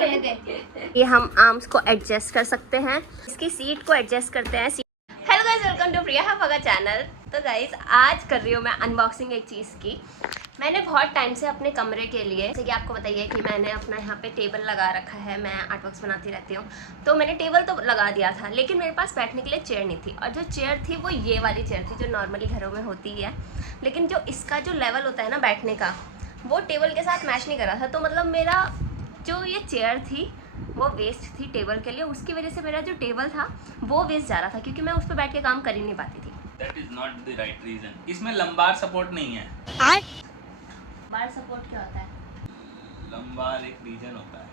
ये हम आर्म्स को एडजस्ट कर सकते हैं, इसकी सीट को एडजस्ट करते हैं। Hello guys, welcome to Priya हफागा चैनल। तो गाइस आज कर रही हूँ मैं अनबॉक्सिंग एक चीज़ की। मैंने बहुत टाइम से अपने कमरे के लिए, जैसे कि आपको बताइए कि मैंने अपना यहाँ पे टेबल लगा रखा है, मैं आर्टवर्क्स बनाती रहती हूँ, तो मैंने टेबल तो लगा दिया था, लेकिन मेरे पास बैठने के लिए चेयर नहीं थी। और जो चेयर थी वो ये वाली चेयर थी जो नॉर्मली घरों में होती है, लेकिन जो इसका जो लेवल होता है ना बैठने का, वो टेबल के साथ मैच नहीं कर रहा था। तो मतलब मेरा जो ये चेयर थी वो वेस्ट थी टेबल के लिए, उसकी वजह से मेरा जो टेबल था वो वेस्ट जा रहा था, क्योंकि मैं उस पर बैठ के काम कर ही नहीं पाती थी। That is not the right reason. इसमें लंबार सपोर्ट नहीं है। बार सपोर्ट क्या होता है? लंबार एक रीजन होता है,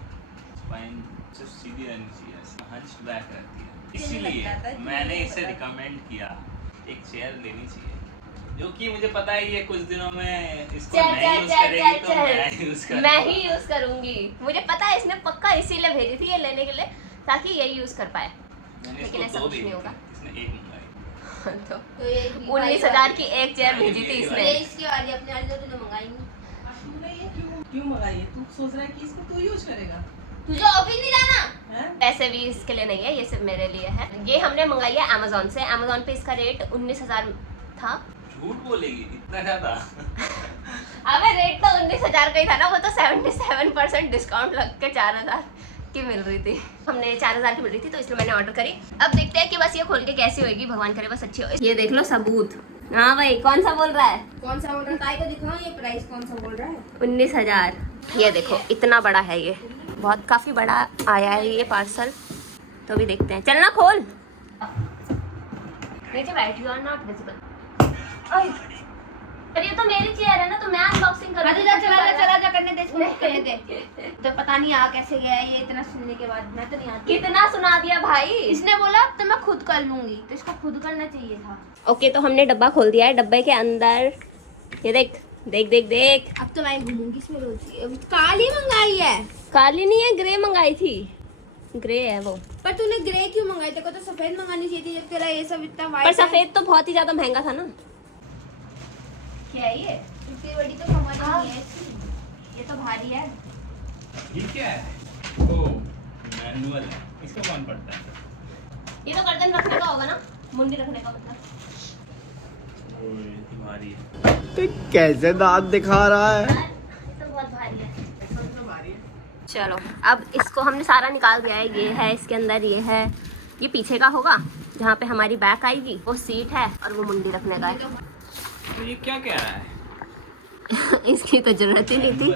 स्पाइन सिर्फ सीधी रहनी चाहिए, हंच्ड बैक रहती है। इसीलिए मैंने इसे रिकमेंड किया एक चेयर लेनी चाहिए, जो कि मुझे पता है ये कुछ दिनों में इसको नहीं यूज करेगी, तो मैं यूज करूंगा। मैं ही यूज करूंगी, मुझे पता है। इसने पक्का इसीलिए भेजी थी ये लेने के लिए, ताकि यही यूज कर पाए, लेकिन ऐसा कुछ नहीं होगा। इसने एक मंगाई तो 19,000 की एक चेयर भेजी थी इसने। इसकी वाली अपने वाली जो तूने मंगाई नहीं। क्यों मंगाई है? तू सोच रहा है कि इसको तू यूज करेगा? तुझे ऑफिस नहीं जाना हैं? पैसे भी इसके लिए नहीं है, ये सिर्फ मेरे लिए है। ये हमने मंगाई है अमेजोन से। अमेजोन पे इसका रेट 19,000 था। झूठ बोलेगी इतना ज्यादा? अबे रेट तो 19,000 का ही था ना, वो तो 77% डिस्काउंट लग के 4,000 की मिल रही थी। हमने 4,000 की मिल रही थी, तो इसलिए मैंने ऑर्डर करी। अब देखते हैं कि बस ये खोल के कैसी होगी, भगवान करे बस अच्छी हो। ये देख लो सबूत। हाँ भाई, कौन सा बोल रहा है? कौन सा बोल रहा है? ताई को दिखाओ ये प्राइस कौन सा बोल रहा है। 19,000। ये देखो इतना बड़ा है, ये बहुत काफी बड़ा आया है ये पार्सल। तो अभी देखते हैं, चलना खोल। नीचे बैठ यू आर नॉट विजिबल। पर ये तो मेरी चेयर है ना, तो मैं अनबॉक्सिंग कर रही हूँ। चला जा करने दे, इसको कहने दे। तो पता नहीं आ कैसे गया है ये, इतना सुनने के बाद मैं तो नहीं आती। कितना सुना दिया भाई। इसने बोला अब तो मैं खुद कर लूंगी, तो इसको खुद करना चाहिए था। ओके, तो हमने डब्बा खोल दिया है। डब्बे के अंदर ये देख देख देख देख। अब तो मैं घूमूंगी इसमें रोज। काली मंगाई है? काली नहीं है, ग्रे मंगाई थी। ग्रे है वो। पर तूने ग्रे क्यों मंगाई? तेरे को तो सफेद मंगानी चाहिए थी, जब तेरा ये सब इतना पर वाइट। सफेद तो बहुत ही ज्यादा महंगा था ना। क्या है ये? इतनी बड़ी तो कमर नहीं है इसकी। ये तो भारी है। ये क्या है? ओ मैनुअल है, इसको कौन पढ़ता है? ये तो गर्दन रखने का होगा ना, मुंडी रखने का मतलब। ओए भारी है। कैसे दांत दिखा रहा है? ये तो बहुत भारी है। चलो अब इसको हमने सारा निकाल दिया है। ये है इसके अंदर, ये है, ये पीछे का होगा जहाँ पे हमारी बैक आएगी, वो सीट है, और वो मुंडी रखने का है। तो ये क्या कह रहा है? इसकी तो जरूरत ही नहीं थी।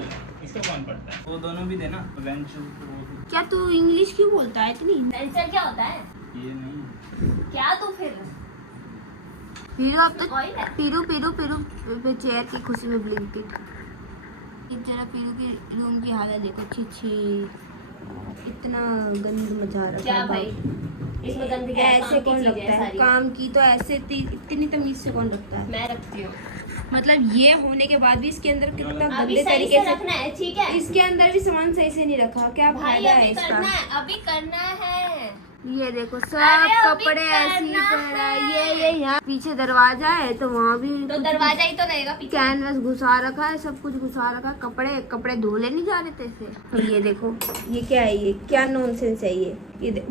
इसको कौन पढ़ता है? वो दोनों भी देना, बेंच। क्या तू इंग्लिश क्यों बोलता है इतनी? सेंसर क्या होता है? ये नहीं क्या तो फिर पीरू, अब तो ऑयल है। पीरू पीरू पीरू चेयर की खुशी में ब्लिंकिट। जरा पीरू की रूम की हालत देखो, छी छी, इतना गंद मचा रखा क्या है भाई, इसमें गंदगी है, ऐसे काम की कौन चीजें रखता है? सारी। काम की तो ऐसे इतनी तमीज से कौन रखता है? मैं रखती हूँ। मतलब ये होने के बाद भी इसके अंदर कितना अभी गंदे सही तरीके से से रखना है, ठीक है? इसके अंदर भी सामान सही से नहीं रखा। क्या भाई फायदा है अभी इसका? करना है, अभी करना है। ये देखो सब अरे अभी कपड़े ऐसे ही करना पड़ा है। है। ये यहाँ पीछे दरवाजा है, तो वहाँ भी तो दरवाजा ही तो रहेगा पीछे। कैनवस घुसा रखा है, सब कुछ घुसा रखा है। कपड़े धोले नहीं जा रहे थे इसे। और ये देखो, ये क्या है? ये क्या नॉनसेंस है ये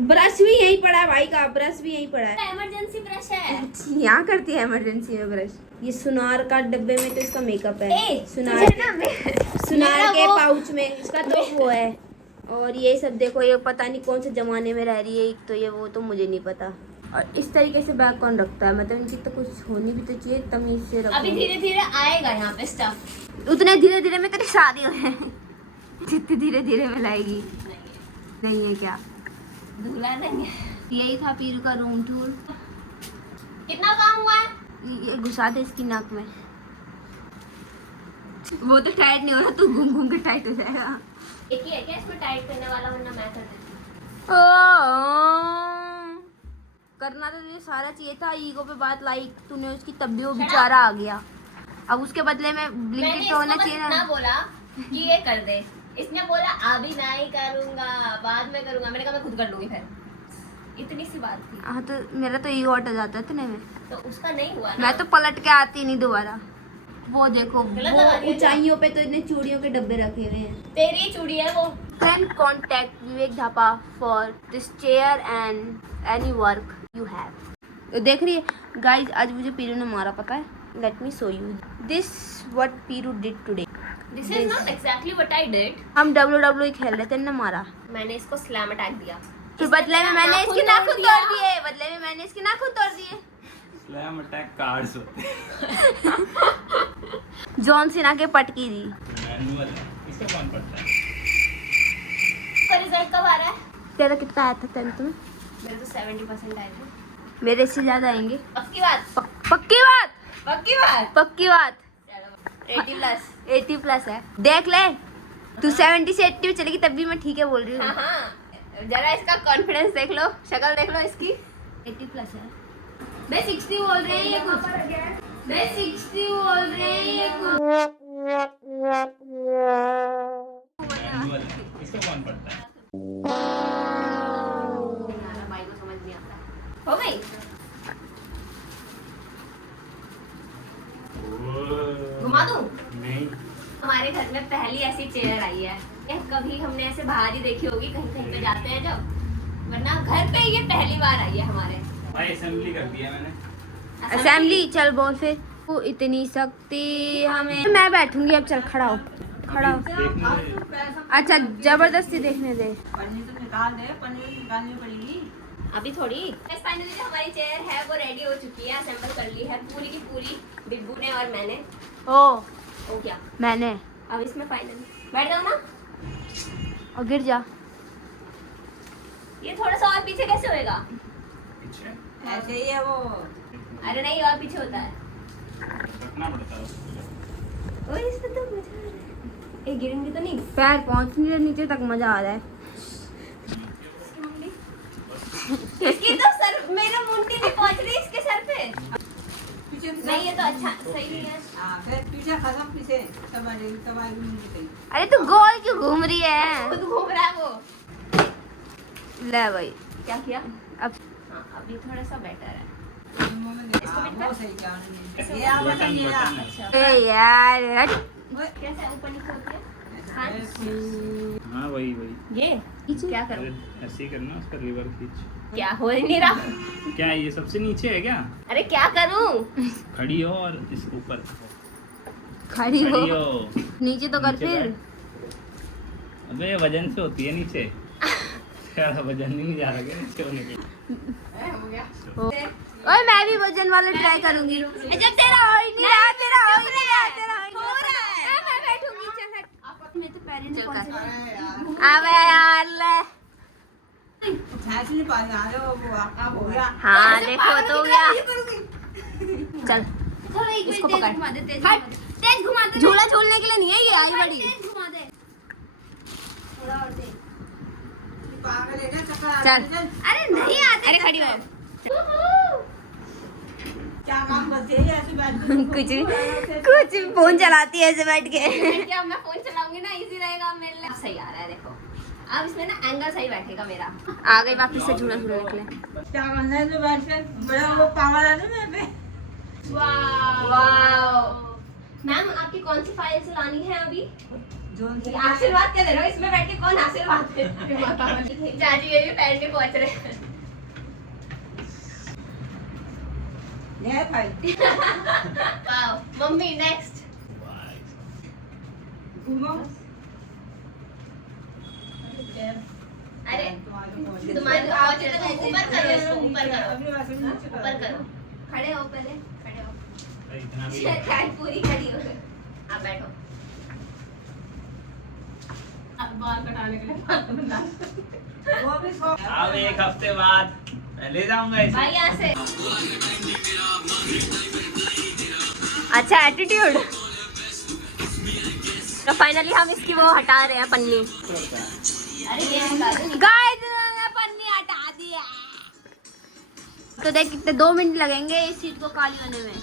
ब्रश भी यहीं पड़ा है भाई का, ब्रश भी यहीं पड़ा है। इमरजेंसी ब्रश है। यहाँ करती है इमरजेंसी में ब्रश। ये सुनार का डब्बे में तो इसका मेकअप है। ए, सुनार तुझे ना सुनार मेरा के वो- पाउच में इसका तो वो है। और ये सब देखो, ये पता नहीं कौन से जमाने में रह रही है। एक तो ये, वो तो मुझे नहीं पता। और इस तरीके से बैग कौन रखता है? मतलब इनकी तो कुछ होनी भी तो चाहिए, तमीज से रखो। अभी धीरे धीरे आएगा यहाँ पे स्टफ। उतने धीरे धीरे में तेरी शादी हो है जितनी धीरे धीरे में लाएगी। नहीं है क्या? दूल्हा नहीं है। यही था पीरू का रूम टूर। कितना काम हुआ है? ये घुसा दे इसकी नाक में। वो तो टाइट नहीं हो रहा, तू घूम घूम के टाइट हो जाएगा। एक ही है क्या इसमें टाइट करने वाला, वरना मैं कर देती। करना तो तुझे सारा चाहिए था, ईगो पे बात लाई तूने उसकी, तब भी वो बेचारा आ गया। अब उसके बदले में मैंने ब्लिंकिट इसको तो होना बस चाहिए इतना ना। बोला कि ये कर दे, इसने बोला अभी नहीं करूंगा, बाद में करूंगा। मैंने कहा मैं खुद कर लूंगी फिर। इतनी सी बात थी। हाँ तो मेरा तो ईगो हट जाता है इतने में। तो उसका नहीं हुआ ना। मैं तो पलट के आती नहीं दोबारा। वो देखो गलत वो लगा दिया क्या? ऊंचाइयों पे तो इतने चूड़ियों के डब्बे रखे हुए हैं। तेरी चूड़ी है वो। Can contact Vivek Dhapa for this chair and any work you have. तो देख रही है गाइस, आज मुझे पीरू ने मारा, पता है? Let me show you. This what Piru did today. This is not exactly what I did. हम WWE खेल रहे थे, इन्होंने मारा। मैंने इसको स्लैम अटैक दिया। फिर बदले में मैंने इसके नाखून तोड़ दिए। बदले में मैंने इसके नाखून तोड़ दिए। स्लैम अटैक कार्ड्स होते हैं। जॉन सीना के पटकी दी। मैनुअल है, इसका कौन पढ़ता है? इसका रिजल्ट कब आ रहा है? तेरा कितना आया था 10th में? मेरे तो 70% आए थे। मेरे इससे ज्यादा आएंगे। पक्की बात। पक्की बात। पक्की बात। पक्की बात। 80 प्लस। 80 प्लस है। देख ले, तू 70 से 80 में चलेगी तब भी मैं ठीक है बोल रही हाँ हूँ। हाँ, जरा इसका कॉन्फिडेंस देख लो, शक्ल देख लो इसकी। 80 प्लस है। मैं 60 बोल रहे हैं ये कुछ। मैं 60 बोल रहे हैं ये कुछ। मैनुअल है, इसका कौन पढ़ता है? भाई को समझ नहीं आता। हो गई? घुमा दूं? नहीं। हमारे घर में पहली ऐसी चेयर आई है। ये कभी हमने ऐसे बाहर ही देखी होगी, कहीं कहीं पे जाते हैं जब, वरना घर पे ये पहली बार आई है हमारे। भाई असेंबली कर दिया मैंने। असेंबली चल बोल फिर। वो इतनी शक्ति हमें। मैं बैठूंगी अब, चल खड़ा हो। खड़ा हो। देखने दे। अच्छा जबरदस्ती देखने दे। पन्नी तो निकाल दे, पन्नी निकालनी पड़ेगी। अभी थोड़ी। फाइनली जो हमारी चेयर है वो रेडी हो चुकी है, असेंबल कर ली है पूरी की पूरी, बिब्बू ने और मैंने। ओ क्या मैंने। अब इसमें फाइनली बैठ जाओ ना। और गिर जा। ये थोड़ा सा और पीछे कैसे होएगा? पीछे ऐसे ही है वो। अरे नहीं, और पीछे होता है। रखना पड़ता है। ओए इसमें तो मजा आ रहा है। ये गिरेंगे तो नहीं? पैर पहुंचने नीचे तक मजा आ रहा है। इसकी तो सर, मेरा मुंडी नहीं पहुंच रही इसके सर पे। पीछे नहीं, ये तो अच्छा सही नहीं है। हाँ, फिर पीछे खत्म, पीछे तबाही नहीं गई। अरे तू गोल क्यों घूम रही है? खुद घूम रहा है वो। ले भाई। क्या किया? अब हाँ, अभी थोड़ा सा बेटर है। वो सही क्या नहीं। ये आप बटन बताइए ना। बटन है। अच्छा, ए यार हट। कैसे ऊपर नीचे होती है? हाँ। हाँ वही वही। ये क्या करूं? अरे ऐसे ही करना, उसका लीवर खींच। क्या हो ही नहीं रहा? क्या ये सबसे नीचे है क्या? अरे क्या करूं? खड़ी हो और इसके ऊपर खड़ी हो। खड़ी हो। नीचे तो कर नीचे फिर। बैठ। अबे वजन से होती है नीचे। तेरा वजन नहीं जा रहा क्या नीचे होने के? हो गया। ओए मैं भी वजन वाला ट्राई करूंगी। जब तेरा हो ही नहीं रहा, तेरा हो ही नहीं रहा, तेरा हो ही नहीं रहा। मैं बैठूंगी, चल हट। मैं तो पेरेंट्स चल कर। अरे अबे यार ले। झांसी नहीं पानी आ रहे वो आप हो गया। हाँ देखो तो हो गया। चल थोड़ा एक इसको मिनट पकड़। तेज घुमा दे, तेज हट। घुमा दे। तेज घुमा दे। झूला झूलने के लिए नहीं है ये, आई बड़ी। तेज घुमा दे। थोड़ा और दे। पागल है ना, चक्कर आ चल। रहे हैं। अरे नहीं आते। अरे खड़ी हो। क्या काम करते हैं ऐसे बैठ कुछ फोन चलाती है ऐसे बैठ के। क्या मैं फोन चलाऊंगी ना, इजी रहेगा मेरे लिए। अब सही आ रहा है, देखो अब इसमें ना एंगल सही बैठेगा मेरा। आ गई वापस से झूला झूलने के लिए। क्या करना है तो बैठ के बड़ा वो पागल है ना मेरे पे। वाओ। मैम आपकी कौन सी फाइल से लानी है अभी? जोन से आशीर्वाद क्या दे रहे हो? इसमें बैठ के कौन आशीर्वाद दे रहा है? चाची ये भी पहन के पहुंच रहे हैं। ये है भाई। Wow mummy next. घूमो। अरे तुम्हारे पहुंच रहे तो ऊपर करो, इसको ऊपर करो, अभी वैसे नीचे करो। ऊपर करो। खड़े हो, पहले खड़े हो। अरे इतना भी खैर पूरी खड़ी हो गई। आप बैठो। बाल कटाने के लिए वो भी सो। अब एक हफ्ते बाद मैं ले जाऊंगा इसे। भाई यहाँ से। अच्छा एटीट्यूड। तो फाइनली हम इसकी वो हटा रहे हैं पन्नी। अरे ये हटा दो। गाइस पन्नी हटा दिया। तो देख कितने 2 मिनट लगेंगे इस सीट को खाली होने में।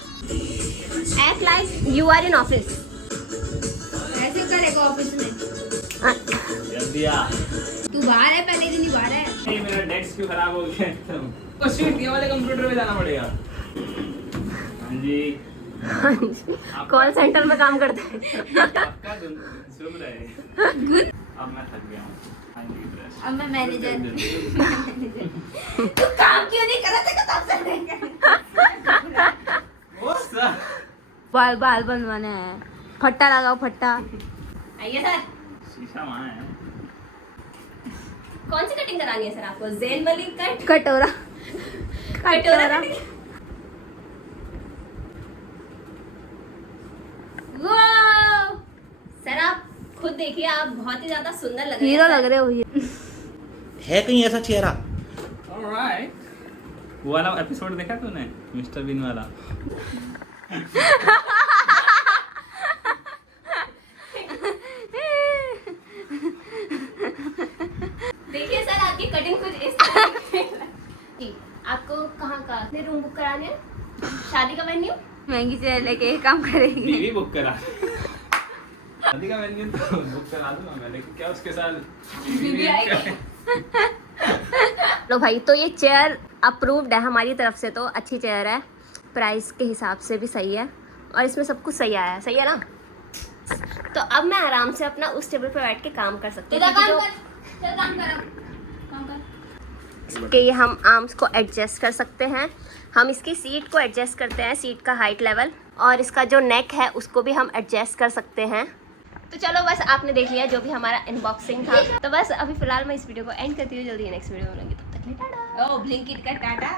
Act like you are in office. ऐसे करेगा ऑफिस में। जल्दी आ। तू बाहर है, पहले दिन ही बाहर है। नहीं मेरा डेस्क क्यों खराब हो गया एकदम। को स्वीट ये वाले कंप्यूटर में जाना पड़ेगा। हाँ जी कॉल सेंटर में काम करते हैं। आपका सुन रहे अब मैं थक गया हूँ। अब मैं मैनेजर तू काम क्यों नहीं कर रहा था तब से बाल बाल बनवाने हैं। फट्टा लगाओ फट्टा। आइए सर। शीशा वहाँ है। कौन सी कटिंग करानी है सर आपको? जेल वाली कट? कटोरा कटोरा? वाह! सर आप खुद देखिए, आप बहुत ही ज्यादा सुंदर लग रहे हैं हीरो सर। लग रहे हो हीरो। है कहीं ऐसा चेहरा? ऑलराइट। वो वाला एपिसोड देखा तूने मिस्टर बीन वाला? देखिए सर आपकी कटिंग कुछ इस तरह की है। जी, आपको कहाँ का रूम बुक कराने हैं? शादी का वेन्यू? महंगी चेयर लेके काम करेगी। बीवी बुक करा। शादी का वेन्यू तो बुक करा दूंगा मैं, लेकिन क्या उसके साथ बीवी आएगी? लो भाई, तो ये चेयर अप्रूव्ड है हमारी तरफ से, तो अच्छी चेयर है, प्राइस के हिसाब से भी सही है और इसमें सब कुछ सही आया है, सही है ना? तो अब मैं आराम से अपना उस टेबल पर बैठ के काम कर सकती हूँ। इसके ये हम आर्म्स को एडजस्ट कर सकते हैं, हम इसकी सीट को एडजस्ट करते हैं, सीट का हाइट लेवल, और इसका जो नेक है उसको भी हम एडजस्ट कर सकते हैं। तो चलो बस आपने देख लिया जो भी हमारा अनबॉक्सिंग था। तो बस अभी फिलहाल मैं इस वीडियो को एंड करती हूँ, जल्दी नेक्स्ट वीडियो में मिलूंगी, तब तक के लिए टाटा। ओ ब्लिंकिट का टाटा।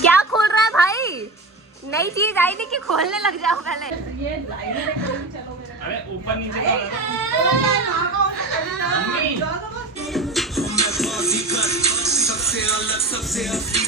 क्या खोल रहा है भाई? नई चीज आई थी कि खोलने लग जाओ पहले। ये लाइनर है, कोई भी चलो मेरा। अरे ऊपर नीचे कर रहा जाओ तो बस। सबसे अलग सबसे असली